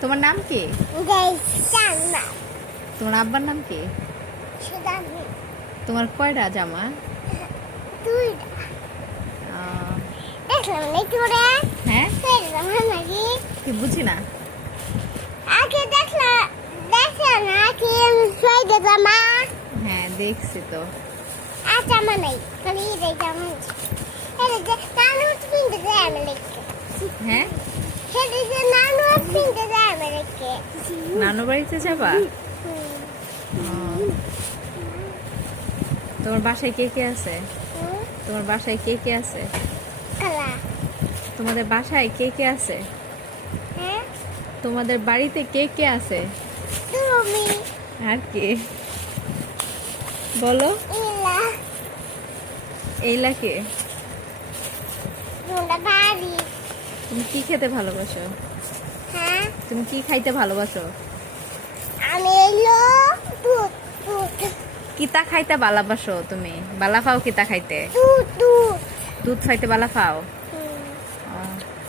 তোমার নাম কি? জান্নাত। তোমার আব্বার নাম কি? সুদামি। তোমার কয়টা জামা? দুইটা। আহ, দেখলাম নাকি ওরা? হ্যাঁ দেখলাম নাকি? কি বুঝি না। আগে দেখলাম নাকি ছয়টা জামা? হ্যাঁ দেখছি তো। আর জামা নাই, খালি এই জামা আছে। এটা যে নানু কিনতে যায় আমাকে। হ্যাঁ সেটা যে নানু কিনতে যায় আমাকে। নানু বাড়িতে যাবা? আহ, তোমার বাসায় কে কে আছে? তোমার বাসায় কে কে আছে? কালা। তোমাদের বাসায় কে কে আছে? হ্যাঁ? তোমাদের বাড়িতে কে কে আছে? তুমি। আর কে? বলো। ইলা। এইলা কে? তোমরা বাড়ি। তুমি কি খেতে ভালোবাসো? হ্যাঁ? তুমি কি খাইতে ভালোবাসো? আমি এলো দুধ দুধ কিতা খাইতে ভালোবাসো তুমি? বালা পাও কিতা খাইতে? দুধ দুধ দুধ খাইতে বালা পাও?